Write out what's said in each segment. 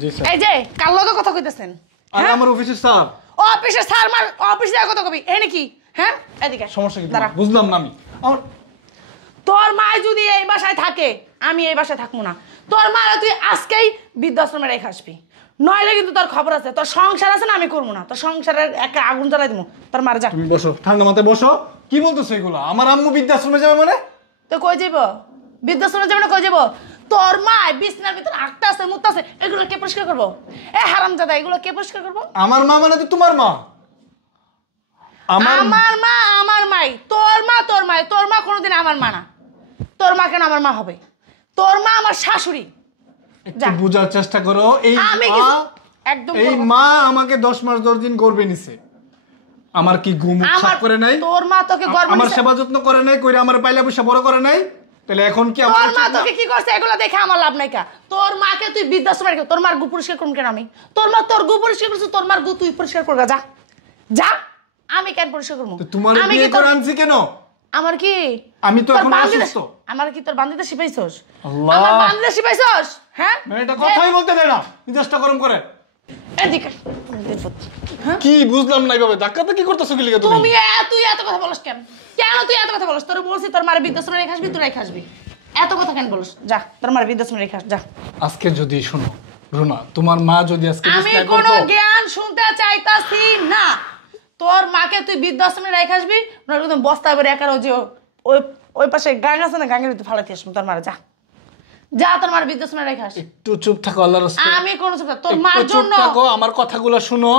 জি sir. এই যে কার লগে কথা কইতেছেন? আরে আমার অফিসের স্যার। অফিসের স্যার মার অফিসে কথা কবি এনে কি? হ্যাঁ এদিকে সমস্যা কি? দাঁড়া। বুঝলাম না আমি। তোর মা যদি এই বাসায় থাকে আমি এই বাসায় থাকবো না। তোর মা তুই আজকেই বৃদ্ধাশ্রমে রেখে আসবি, নইলে কিন্তু তোর খবর আছে। তোর সংসার আছে না, আমি করবো না। তোর সংসারের একটা আগুন জ্বালাই দিব। তোর মার যা। তুমি বসো, ঠান্ডা মাথায় বসো। কি বলতেছো এগুলো? আমার আম্মু বৃদ্ধাশ্রমে যাবে মানে? তো কই যাব? বৃদ্ধাশ্রমে যাবে না, কই যাব? তোর মা বিছনার ভিতর আটটা আছে, মুত্তা আছে, এগুলো কে পরিষ্কার করবো? এ হারামজাদা, এগুলো কে পরিষ্কার করবো? আমার মা মানে তো তোমার মা। আমার মা আমার মাই। তোর মা তোর মাই। তোর মা কোনোদিন আমার মা না। তোর মা কেন আমার মা হবে? তোর মা আমার শাশুড়ি। একটু বোঝার চেষ্টা করো। এই একদম এই মা আমাকে 10 মাস 10 দিন গর্ভে নিছে। আমার কি ঘুম সাফ করে নাই? তোর মা তোকে গর্ভে নিছে, আমার সেবা যত্ন করে নাই, কইরা আমার পাইলা পয়সা বড় করে নাই। তাহলে এখন কি আমার তোর মা তোকে কি করছে এগুলো দেখে আমার লাভ নাই কা? তোর মাকে তুই বৃদ্ধাশ্রমে রেখে তোর মার গু পরিষ্কার করুন কেন আমি? তোর মা তোর গু পরিষ্কার করছিস, তোর মার গু তুই পরিষ্কার করগা যা। যা। আমি কেন পরিষ্কার করব? তোমার বিয়ে করে আনছি কেন? আমার কি? আমি তো এখন অসুস্থ। আমার কি তোর বান্দিতে শিখাইছস? আল্লাহ, আমার বান্দিতে শিখাইছস? হ্যাঁ মানে এটা কথাই বলতে দেয় না, মেজাজটা গরম করে। এদিকে কি বুঝলাম না এইভাবে ধাক্কাতে কি করতেছো? কি লিখে তুমি? তুই এত কথা বলছ কেন? কেন তুই এত কথা বলছ? তোর বলছি তোর মার বৃদ্ধাশ্রমে রেখে আসবি, তুই রেখে আসবি। এত কথা কেন বলছ? যা তোর মার বৃদ্ধাশ্রমে রেখে আস যা। আজকে যদি শুনো রুনা, তোমার মা যদি আজকে আমি কোনো জ্ঞান শুনতে চাইতাছি না। তোর মাকে তুই বৃদ্ধাশ্রমে রেখে আসবি, নইলে তুমি বস্তা করে একার যে ওই ওই পাশে গাং আছে না, গাঙের ভিতরে ফালাতে আসবি। তোর মার যা। যা তোর মার বৃদ্ধাশ্রমে রেখে আস। একটু চুপ থাকো আল্লাহর রাস্তায়। আমি কোন চুপ থাক? তোর মার জন্য চুপ থাকো, আমার কথাগুলো শুনো।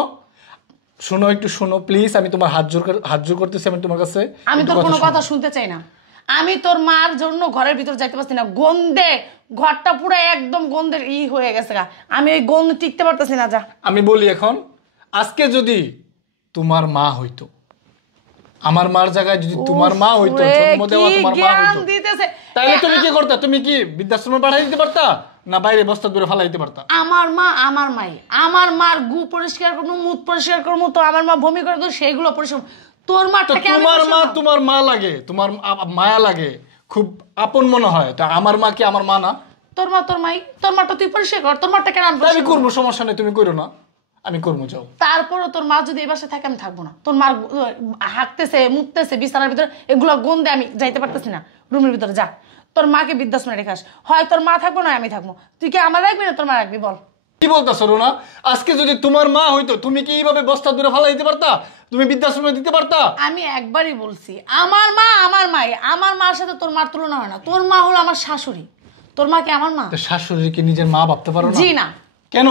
শুনো, একটু শুনো প্লিজ। আমি তোমার হাত জোর করতেছি আমি তোমার কাছে। আমি তোর কোনো কথা শুনতে চাই না। আমি তোর মার জন্য ঘরের ভিতর যাইতে পারছি না। গন্ধে ঘরটা পুরো একদম গন্ধের হয়ে গেছে গা। আমি ওই গন্ধ টিকতে পারতেছি না। যা। আমি বলি এখন, আজকে যদি তোমার মা হইতো, আমার মার জায়গায় যদি তোমার মা হইতো, জন্ম দেওয়া তোমার মা হইতো, তাহলে তুমি কি করতে? তুমি কি বৃদ্ধাশ্রমে পাঠাই দিতে পারতা, না বাইরে বস্তা দূরে ফালাই দিতে পারতা? আমার মা আমার মাই। আমার মার গু পরিষ্কার করবো, মুখ পরিষ্কার করবো, তো আমার মা বমি করে তো সেইগুলো পরিষ্কার। তোর মাটাকে তোমার মা তোমার মা লাগে, তোমার মায়া লাগে, খুব আপন মনে হয়। তা আমার মা কি আমার মা না? তোর মা তোর মাই। তোর মাটা তুই পরিষ্কার কর। তোর মাটা কেন আমি করবো, সমস্যা নেই, তুমি করো না, আমি করবো, যাও। তারপরও তোর মা যদি এই বাসায় থাকে আমি থাকবো না। তোর মার হাঁকতেছে, মুততেছে বিছানার ভিতরে, এগুলো গন্ধে আমি যাইতে পারতেছি না রুমের ভিতরে। যা তোর মাকে বৃদ্ধাশ্রমে রেখে আস। হয় তোর মা থাকবো না আমি থাকবো। তুই কি আমার রাখবি না তোর মা রাখবি? বল। কি বলতেছো রুনা? আজকে যদি তোমার মা হইতো, তুমি কি এইভাবে বস্তা দূরে ফালাই দিতে পারতা? তুমি বৃদ্ধাশ্রমে দিতে পারতা? আমি একবারই বলছি, আমার মা আমার মাই। আমার মার সাথে তোর মার তুলনা হয় না। তোর মা হলো আমার শাশুড়ি, তোর মা কি আমার মা? শাশুড়িকে নিজের মা ভাবতে পারো না? জি না। কেন?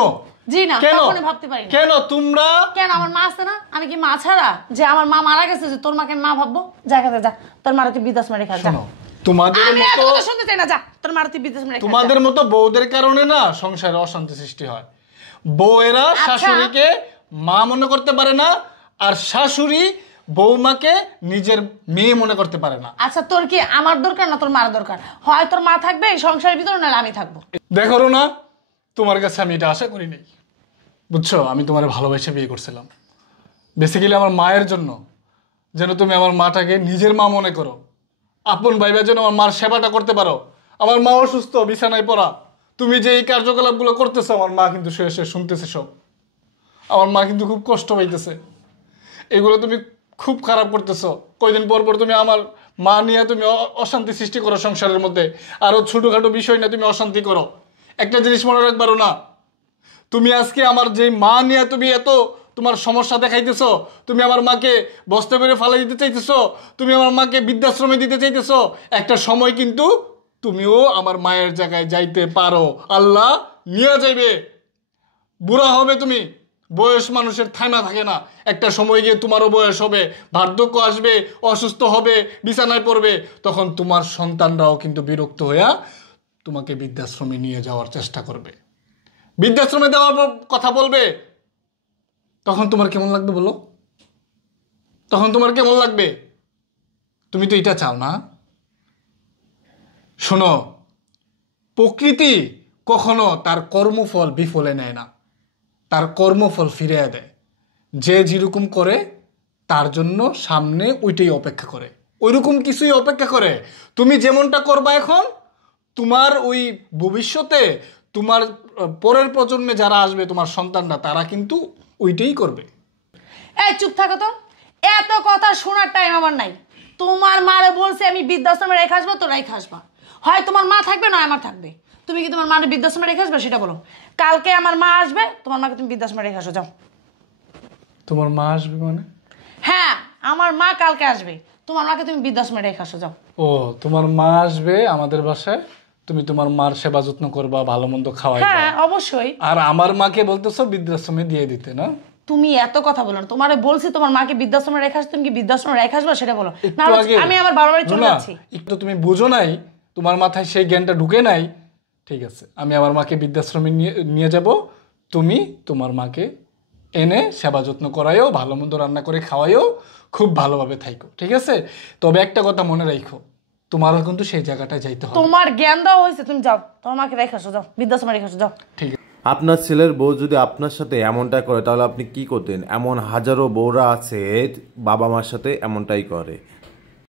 জি না, কখনো ভাবতে পারি না। কেন তোমরা? কেন আমার মা আছে না? আমি কি মা ছাড়া যে আমার মা মারা গেছে যে তোর মাকে মা ভাববো? যা যা, তোর মার তুই বৃদ্ধাশ্রমে রেখে যা। তোমাদের মতো শুনতে চাই না, যা তোর মার তুই বৃদ্ধাশ্রমে রেখে। তোমাদের মতো বউদের কারণে না সংসারে অশান্তি সৃষ্টি হয়। বউয়েরা শাশুড়িকে মা মনে করতে পারে না, আর শাশুড়ি বৌমাকে নিজের মেয়ে মনে করতে পারে না। আচ্ছা তোর কি আমার দরকার না তোর মার দরকার? হয় তোর মা থাকবে এই সংসারের ভিতরে, নাহলে আমি থাকবো। দেখো না, তোমার কাছে আমি এটা আশা করি নাই, বুঝছো? আমি তোমার ভালোবেসে বিয়ে করছিলাম বেসিক্যালি আমার মায়ের জন্য, যেন তুমি আমার মাটাকে নিজের মা মনে করো, আপন ভাইবার জন্য আমার মার সেবাটা করতে পারো। আমার মা অসুস্থ, বিছানায় পড়া, তুমি যে এই কার্যকলাপগুলো করতেছো আমার মা কিন্তু শুয়ে শুনতেছে সব। আমার মা কিন্তু খুব কষ্ট পাইতেছে, এগুলো তুমি খুব খারাপ করতেছো। কয়দিন পর পর তুমি আমার মা নিয়ে তুমি অশান্তি সৃষ্টি করো সংসারের মধ্যে, আরো ছোটখাটো বিষয় না তুমি অশান্তি করো। একটা জিনিস মনে রাখবারো না, তুমি আজকে আমার যে মা নিয়ে তুমি এত তোমার সমস্যা দেখাইতেছো, তুমি আমার মাকে বস্তা করে ফালাই দিতে চাইতেছো, তুমি আমার মাকে বৃদ্ধাশ্রমে দিতে চাইতেছো, একটা সময় কিন্তু তুমিও আমার মায়ের জায়গায় যাইতে পারো, আল্লাহ নিয়ে যাইবে। বুড়া হবে তুমি, বয়স মানুষের থামা থাকে না, একটা সময় গিয়ে তোমারও বয়স হবে, বার্ধক্য আসবে, অসুস্থ হবে, বিছানায় পড়বে, তখন তোমার সন্তানরাও কিন্তু বিরক্ত হইয়া তোমাকে বৃদ্ধাশ্রমে নিয়ে যাওয়ার চেষ্টা করবে, বৃদ্ধাশ্রমে দেওয়ার কথা বলবে। তখন তোমার কেমন লাগবে বলো? তখন তোমার কেমন লাগবে? তুমি তো এটা চাও না। শোনো, প্রকৃতি কখনো তার কর্মফল বিফলে নেয় না, তার কর্মফল ফিরিয়ে দেয়। যে যেরকম করে তার জন্য সামনে ওইটাই অপেক্ষা করে, ওইরকম কিছুই অপেক্ষা করে। তুমি যেমনটা করবা এখন, তোমার ওই ভবিষ্যতে তোমার পরের প্রজন্মে যারা আসবে, তোমার সন্তানরা, তারা কিন্তু ওইটাই করবে। এই চুপ থাকো তো, এত কথা শোনার টাইম আমার নাই। তোমার মারে বলছে আমি বৃদ্ধাশ্রমে রেখে আসবো, তো রেখে আসবা। হয় তোমার মা থাকবে, নয় আমার থাকবে। তুমি কি তোমার মারে বৃদ্ধাশ্রমে রেখে আসবে সেটা বলো। কালকে আমার মা আসবে, তোমার মাকে তুমি বৃদ্ধাশ্রমে রেখে আসো, যাও। তোমার মা আসবে মানে? হ্যাঁ, আমার মা কালকে আসবে, তোমার মাকে তুমি বৃদ্ধাশ্রমে রেখে আসো, যাও। ও, তোমার মা আসবে আমাদের বাসায়, তুমি তোমার মার সেবা যত্ন করবা, ভালো মন্দ খাওয়াইবা। হ্যাঁ অবশ্যই। আর আমার মাকে বলতেছো বৃদ্ধাশ্রমে দিয়ে দিতে, না? তুমি এত কথা বলো না। তোমারে বলছি তোমার মাকে বৃদ্ধাশ্রমে রেখে আসতে, তুমি কি বৃদ্ধাশ্রমে রেখে আসবা সেটা বলো। একটু না হলে আগে আমি আমার বাবার বাড়ি চলে রুনা, যাচ্ছি। একটু তুমি বুঝো নাই, তোমার মাথায় সেই জ্ঞানটা ঢুকে নাই। ঠিক আছে, আমি আমার মাকে বৃদ্ধাশ্রমে নিয়ে যাব, তুমি তোমার মাকে এনে সেবা যত্ন করাইও, ভালো মন্দ রান্না করে খাওয়াইও, খুব ভালোভাবে থাইকো, ঠিক আছে? তবে একটা কথা মনে রাখো, তোমারও কিন্তু সেই জায়গাটায় যাইতে হবে। তোমার জ্ঞান দেওয়া হয়েছে, তুমি যাও, তোমার মাকে রেখে আসো, যাও বৃদ্ধাশ্রমে রেখে আসো, যাও। ঠিক আছে। আপনার ছেলের বউ যদি আপনার সাথে এমনটা করে তাহলে আপনি কি করতেন? এমন হাজারো বউরা আছে বাবা মার সাথে এমনটাই করে।